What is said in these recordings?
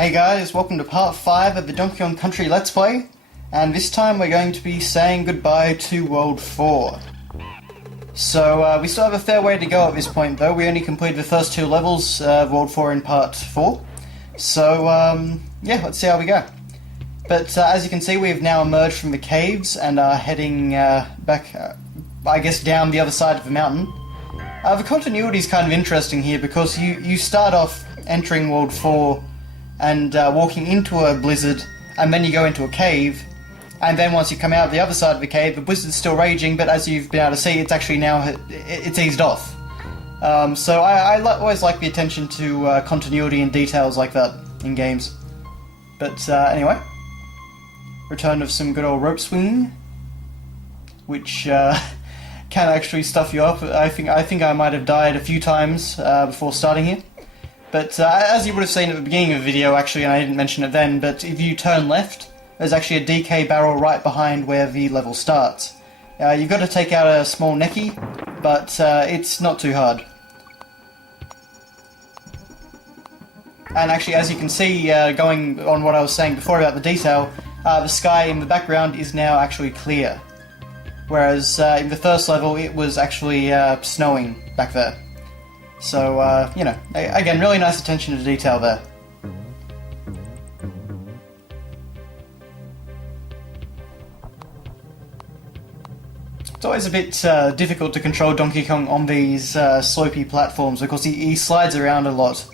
Hey guys, welcome to part 5 of the Donkey Kong Country Let's Play, and this time we're going to be saying goodbye to World 4. So, we still have a fair way to go at this point though. We only completed the first 2 levels of World 4 in part 4. So, yeah, let's see how we go. But as you can see, we've now emerged from the caves and are heading back, I guess, down the other side of the mountain. The continuity is kind of interesting here because you start off entering World 4 and walking into a blizzard, and then you go into a cave, and then once you come out the other side of the cave, the blizzard's still raging, but as you've been able to see, it's actually now, it's eased off. So I always like the attention to continuity and details like that in games. But anyway, return of some good old rope swinging, which can actually stuff you up. I think I might have died a few times before starting here. But as you would have seen at the beginning of the video, actually, and I didn't mention it then, but if you turn left, there's actually a DK barrel right behind where the level starts. You've got to take out a small necky, but it's not too hard. And actually, as you can see, going on what I was saying before about the detail, the sky in the background is now actually clear. Whereas in the first level, it was actually snowing back there. So, you know, again, really nice attention to detail there. It's always a bit difficult to control Donkey Kong on these slopey platforms because he slides around a lot.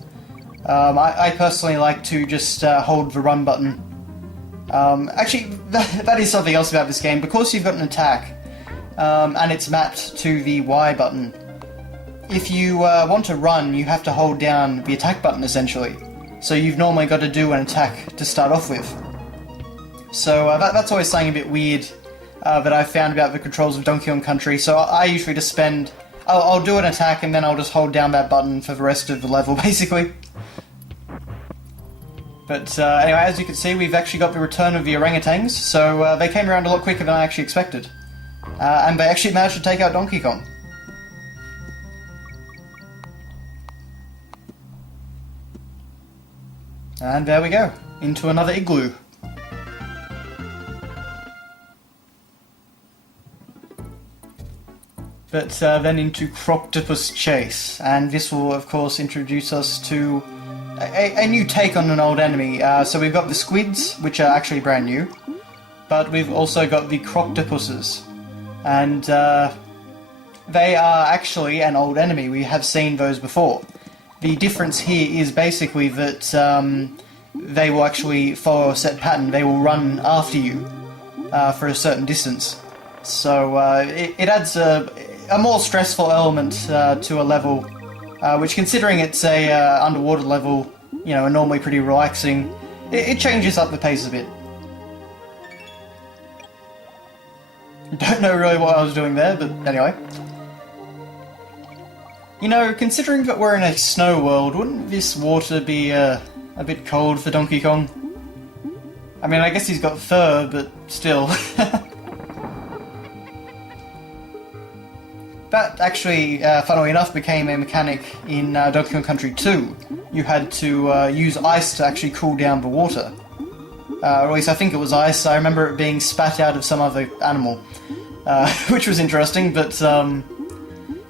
I personally like to just hold the run button. Actually, that is something else about this game. Because you've got an attack, and it's mapped to the Y button, if you want to run, you have to hold down the attack button, essentially. So you've normally got to do an attack to start off with. So that's always something a bit weird that I've found about the controls of Donkey Kong Country. So I usually just spend... I'll do an attack and then I'll just hold down that button for the rest of the level, basically. But anyway, as you can see, we've actually got the return of the orangutans, so they came around a lot quicker than I actually expected. And they actually managed to take out Donkey Kong. And there we go, into another igloo. But then into Croctopus Chase, and this will of course introduce us to a new take on an old enemy. So we've got the squids, which are actually brand new, but we've also got the Croctopuses, and they are actually an old enemy. We have seen those before. The difference here is basically that they will actually follow a set pattern. They will run after you for a certain distance. So it adds a more stressful element to a level, which, considering it's a underwater level, you know, are normally pretty relaxing, it changes up the pace a bit. Don't know really what I was doing there, but anyway. You know, considering that we're in a snow world, wouldn't this water be a bit cold for Donkey Kong? I mean, I guess he's got fur, but still. That actually, funnily enough, became a mechanic in Donkey Kong Country 2. You had to use ice to actually cool down the water. Or at least I think it was ice. I remember it being spat out of some other animal, which was interesting, but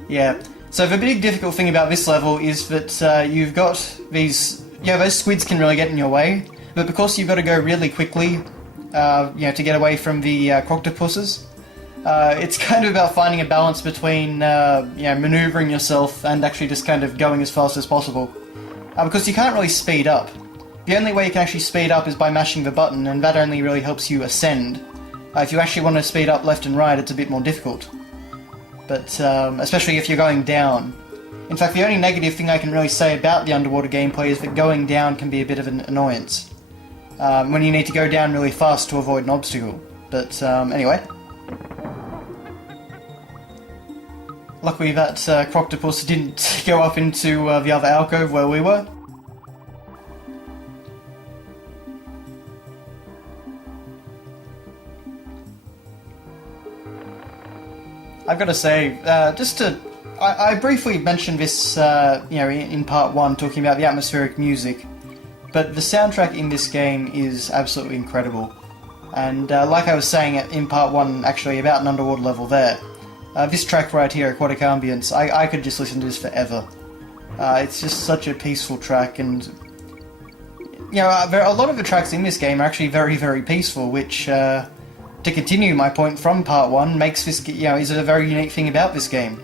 yeah. So the big difficult thing about this level is that you've got these... Yeah, those squids can really get in your way, but because you've got to go really quickly, you know, to get away from the Croctopuses, it's kind of about finding a balance between, you know, manoeuvring yourself and actually just kind of going as fast as possible. Because you can't really speed up. The only way you can actually speed up is by mashing the button, and that only really helps you ascend. If you actually want to speed up left and right, it's a bit more difficult. But, especially if you're going down. In fact, the only negative thing I can really say about the underwater gameplay is that going down can be a bit of an annoyance. When you need to go down really fast to avoid an obstacle. But, anyway. Luckily that Croctopus didn't go up into the other alcove where we were. I've got to say, I briefly mentioned this, you know, in part 1, talking about the atmospheric music, but the soundtrack in this game is absolutely incredible. And like I was saying in part 1, actually, about an underwater level there, this track right here, Aquatic Ambience, I could just listen to this forever. It's just such a peaceful track, and you know, a lot of the tracks in this game are actually very, very peaceful, which, to continue my point from part 1, makes this, you know, is a very unique thing about this game.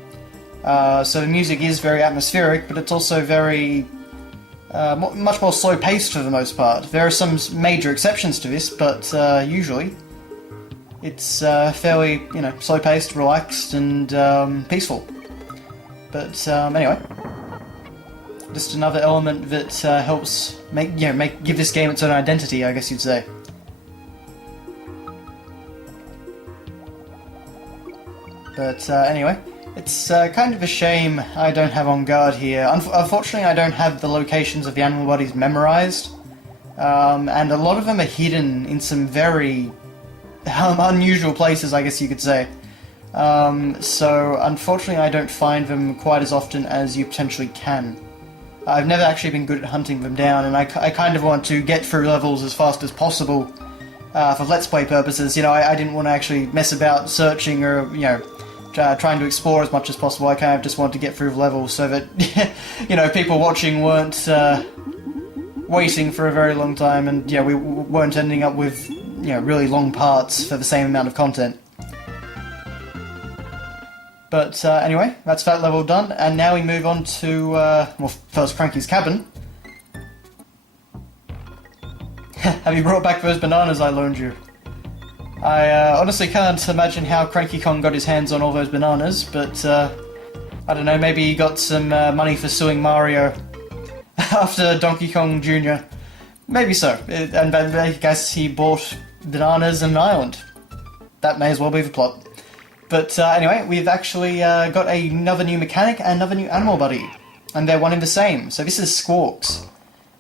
So the music is very atmospheric, but it's also very, much more slow-paced for the most part. There are some major exceptions to this, but usually it's fairly, you know, slow-paced, relaxed, and peaceful. But anyway, just another element that helps give this game its own identity, I guess you'd say. But anyway, it's kind of a shame I don't have On Guard here. Unfortunately, I don't have the locations of the animal bodies memorized, and a lot of them are hidden in some very unusual places, I guess you could say. So unfortunately, I don't find them quite as often as you potentially can. I've never actually been good at hunting them down, and I kind of want to get through levels as fast as possible for Let's Play purposes. You know, I didn't want to actually mess about searching or, you know, trying to explore as much as possible. I kind of just wanted to get through the levels so that, you know, people watching weren't waiting for a very long time, and yeah, we weren't ending up with, you know, really long parts for the same amount of content. But anyway, that's that level done, and now we move on to, well, first Cranky's cabin. Have you brought back those bananas I loaned you? I honestly can't imagine how Cranky Kong got his hands on all those bananas, but I don't know, maybe he got some money for suing Mario after Donkey Kong Jr. Maybe so, and I guess he bought bananas and an island. That may as well be the plot. But anyway, we've actually got another new mechanic and another new animal buddy. And they're one and the same. So this is Squawks.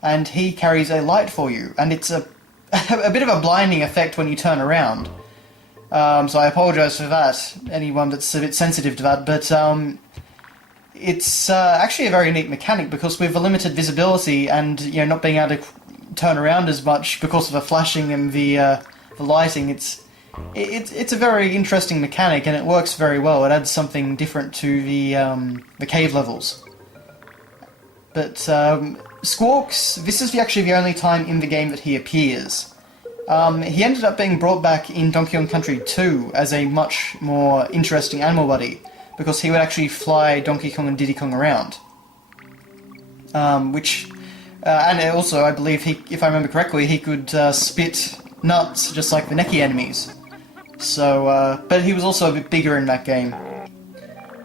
And he carries a light for you. And it's a bit of a blinding effect when you turn around. So I apologise for that, anyone that's a bit sensitive to that. But it's actually a very neat mechanic, because with the limited visibility and, you know, not being able to turn around as much because of the flashing and the lighting, it's a very interesting mechanic, and it works very well. It adds something different to the cave levels. But Squawks, this is actually the only time in the game that he appears. He ended up being brought back in Donkey Kong Country 2 as a much more interesting animal buddy, because he would actually fly Donkey Kong and Diddy Kong around. And also, I believe, if I remember correctly, he could spit nuts just like the Neki enemies. So, but he was also a bit bigger in that game.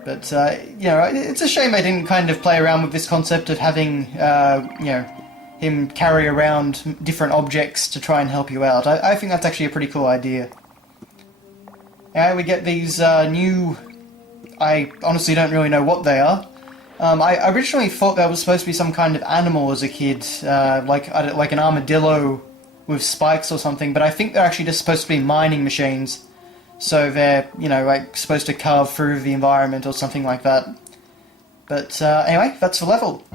But, you know, it's a shame they didn't kind of play around with this concept of having, you know, him carry around different objects to try and help you out. I think that's actually a pretty cool idea. We get these new... I honestly don't really know what they are. I originally thought there was supposed to be some kind of animal as a kid, like an armadillo with spikes or something, but I think they're actually just supposed to be mining machines. So they're, you know, like, supposed to carve through the environment or something like that. But anyway, that's the level.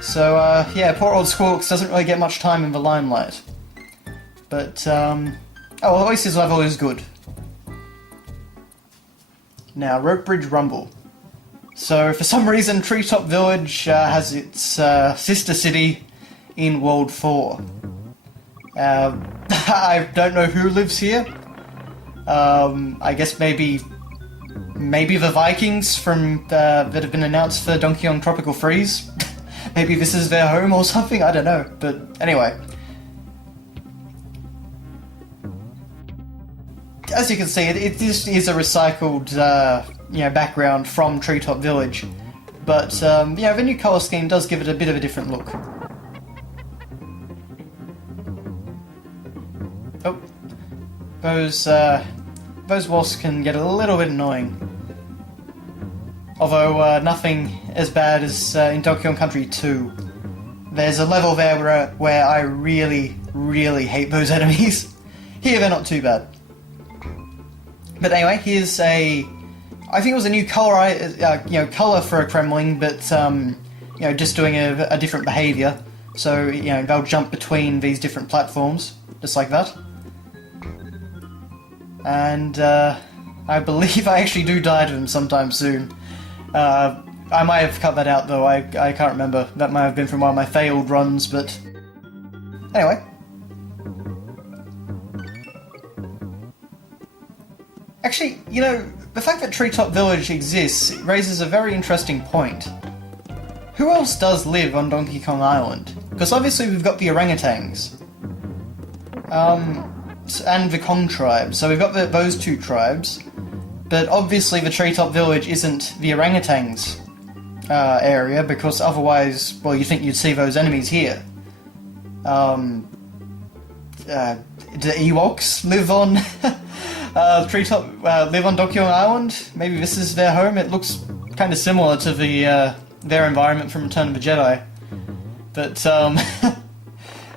So, yeah, poor old Squawks doesn't really get much time in the limelight. But, oh, well, at least his level is good. Now, Rope Bridge Rumble. So, for some reason, Treetop Village has its sister city in World 4. I don't know who lives here. I guess maybe the Vikings from that have been announced for Donkey Kong Tropical Freeze. Maybe this is their home or something, I don't know. But anyway. As you can see, it just is a recycled you know, background from Treetop Village. But yeah, the new colour scheme does give it a bit of a different look. Oh. Those wasps can get a little bit annoying. Although nothing as bad as in Donkey Kong Country 2. There's a level there where I really, really hate those enemies. Here they're not too bad. But anyway, here's I think it was a new color, you know, color for a Kremling, but you know, just doing a different behavior. So, you know, they'll jump between these different platforms, just like that. And, I believe I actually do die to them sometime soon. I might have cut that out, though, I can't remember. That might have been from one of my failed runs, but... Anyway. Actually, you know, the fact that Treetop Village exists raises a very interesting point. Who else does live on Donkey Kong Island? Because obviously we've got the orangutans. And the Kong tribe, so we've got those two tribes. But obviously the Treetop Village isn't the orangutans area, because otherwise, well, you think you'd see those enemies here. Do Ewoks live on live on Donkey Kong Island? Maybe this is their home? It looks kind of similar to the their environment from Return of the Jedi. But,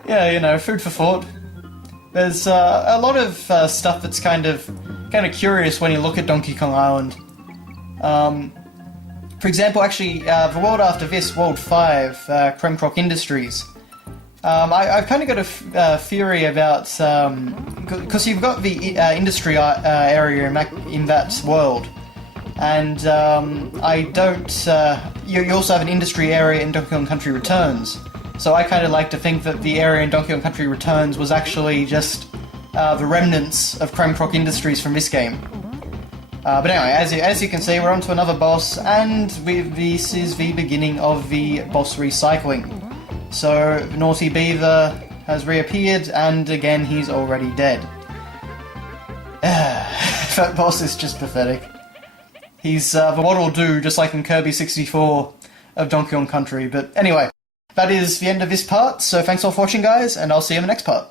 yeah, you know, food for thought. There's a lot of stuff that's kind of curious when you look at Donkey Kong Island. For example, actually, the world after this, World 5, Kremkrok Industries. I've kind of got a theory about... because you've got the industry area in that world. And I don't... you also have an industry area in Donkey Kong Country Returns. So I kind of like to think that the area in Donkey Kong Country Returns was actually just the remnants of Kremkrok Industries from this game. But anyway, as you can see, we're on to another boss, and this is the beginning of the boss recycling. So, Naughty Beaver has reappeared, and again, he's already dead. That boss is just pathetic. He's the waddle-doo, just like in Kirby 64 of Donkey Kong Country. But anyway, that is the end of this part, so thanks all for watching, guys, and I'll see you in the next part.